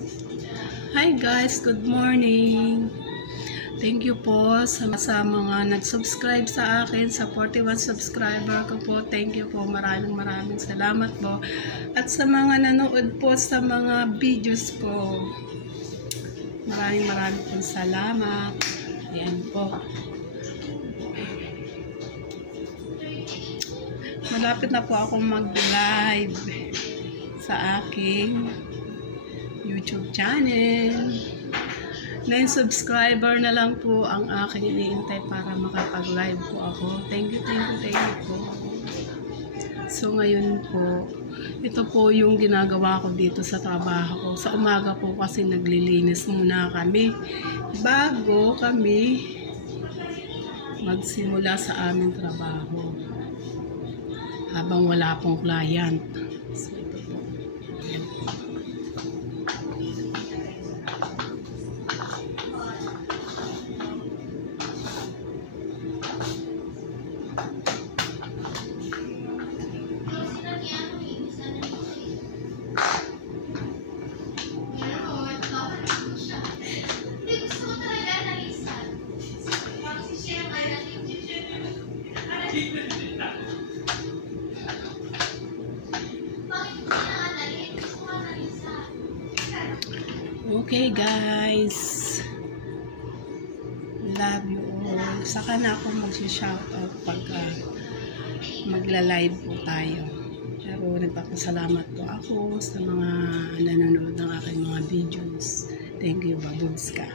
Hi guys, good morning. Thank you po sa mga nag-subscribe sa akin, sa 41 subscriber ko po. Thank you po, maraming salamat po. At sa mga nanood po sa mga videos ko, maraming po salamat. Ayan po. Malapit na po akong mag-live sa aking YouTube channel. 9 subscriber na lang po ang aking iniintay para makapag-live po ako. Thank you po. So ngayon po, ito po yung ginagawa ko dito sa trabaho ko. Sa umaga po kasi naglilinis muna kami bago kami magsimula sa aming trabaho. Habang wala pong client. So ito po. Ayan po. Okay guys, love you all. Saka na ako mag-shoutout pag magla-live po tayo. Pero nagpapasalamat po ako sa mga nanonood ng aking mga videos. Thank you, Babubs ka.